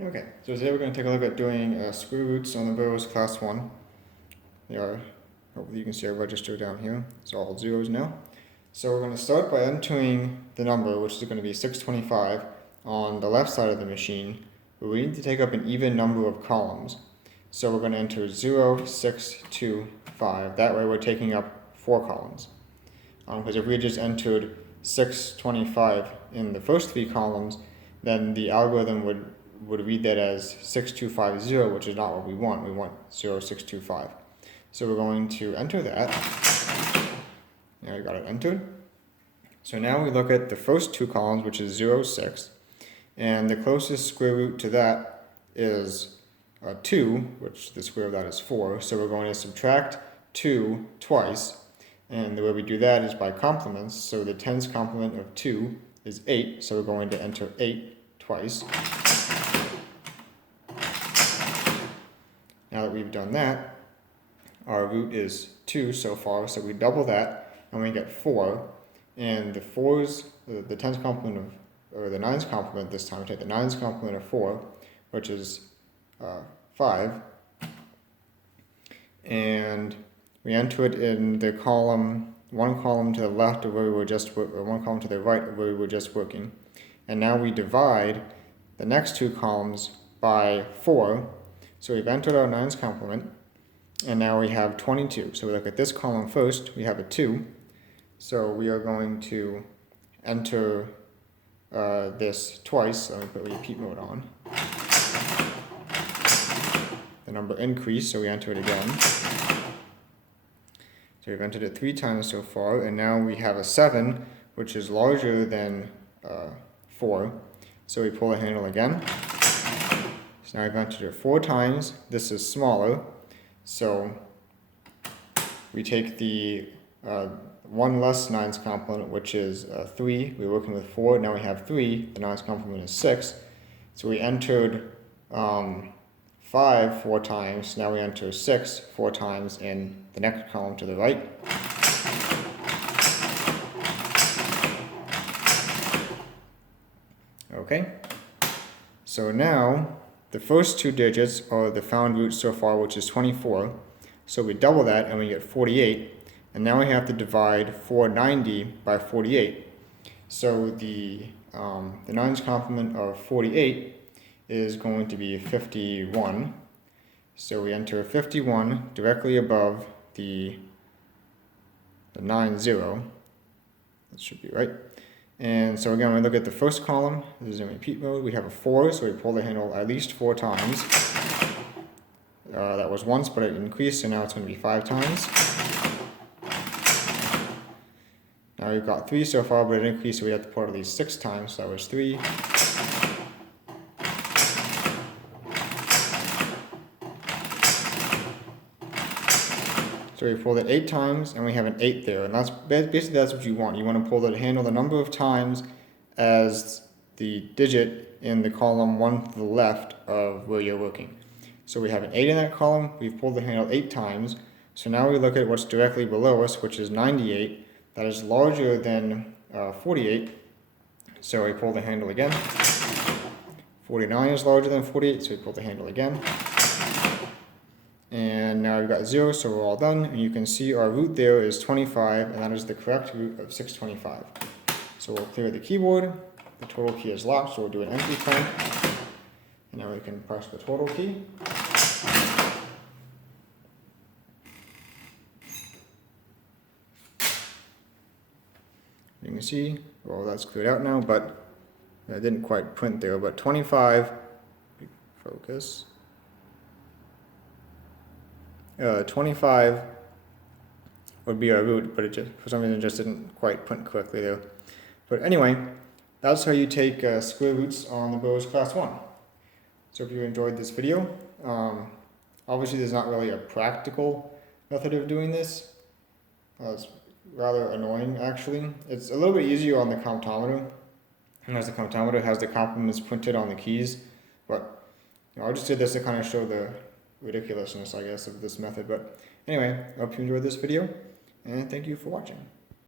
Okay, so today we're going to take a look at doing square roots on the Burroughs class 1. Hopefully you can see our register down here. It's all zeros now. So we're going to start by entering the number, which is going to be 625, on the left side of the machine. But we need to take up an even number of columns. So we're going to enter 0, 6, 2, 5. That way we're taking up 4 columns. Because if we had just entered 625 in the first 3 columns, then the algorithm would read that as 6250, which is not what we want. We want 0625. So we're going to enter that. Now we got it entered. So now we look at the first 2 columns, which is 0, 6. And the closest square root to that is 2, which the square of that is 4. So we're going to subtract 2 twice. And the way we do that is by complements. So the tens complement of 2 is 8. So we're going to enter 8 twice. Now that we've done that, our root is 2 so far, so we double that and we get 4. And the 4's, the tens complement of, or the nines complement this time, we take the nines complement of 4, which is 5. And we enter it in the column, one column to the left of where we were just, or one column to the right of where we were just working. And now we divide the next 2 columns by 4. So we've entered our nines complement, and now we have 22. So we look at this column first, we have a 2. So we are going to enter this twice. Let me put repeat mode on. The number increased, so we enter it again. So we've entered it 3 times so far, and now we have a 7, which is larger than 4. So we pull the handle again. So now we've entered it 4 times. This is smaller. So we take the 1 less nines complement, which is 3. We're working with 4. Now we have 3. The nines complement is 6. So we entered 5 4 times. Now we enter 6 4 times in the next column to the right. Okay. So now the first 2 digits are the found root so far, which is 24. So we double that and we get 48. And now we have to divide 490 by 48. So the nines complement of 48 is going to be 51. So we enter 51 directly above the 90. That should be right. And so again, when we look at the first column, this is in repeat mode, we have a 4, so we pull the handle at least 4 times. That was once, but it increased, so now it's going to be 5 times. Now we've got 3 so far, but it increased, so we have to pull it at least 6 times, so that was 3. So we pulled it 8 times, and we have an 8 there, and that's what you want. You want to pull the handle the number of times as the digit in the column 1 to the left of where you're working. So we have an 8 in that column. We've pulled the handle 8 times. So now we look at what's directly below us, which is 98. That is larger than 48. So we pull the handle again. 49 is larger than 48, so we pull the handle again. And now we've got 0, so we're all done. And you can see our root there is 25, and that is the correct root of 625. So we'll clear the keyboard. The total key is locked, so we'll do an empty print. And now we can press the total key. You can see, well, that's cleared out now, but I didn't quite print there, but 25, focus. 25 would be our root, but it just, for some reason, just didn't quite print correctly there. But anyway, that's how you take square roots on the Burroughs class 1. So if you enjoyed this video, obviously there's not really a practical method of doing this. It's rather annoying, actually. It's a little bit easier on the Comptometer, and as the Comptometer has the complements printed on the keys. But I just did this to kind of show the ridiculousness, I guess, of this method. But anyway, I hope you enjoyed this video, and thank you for watching.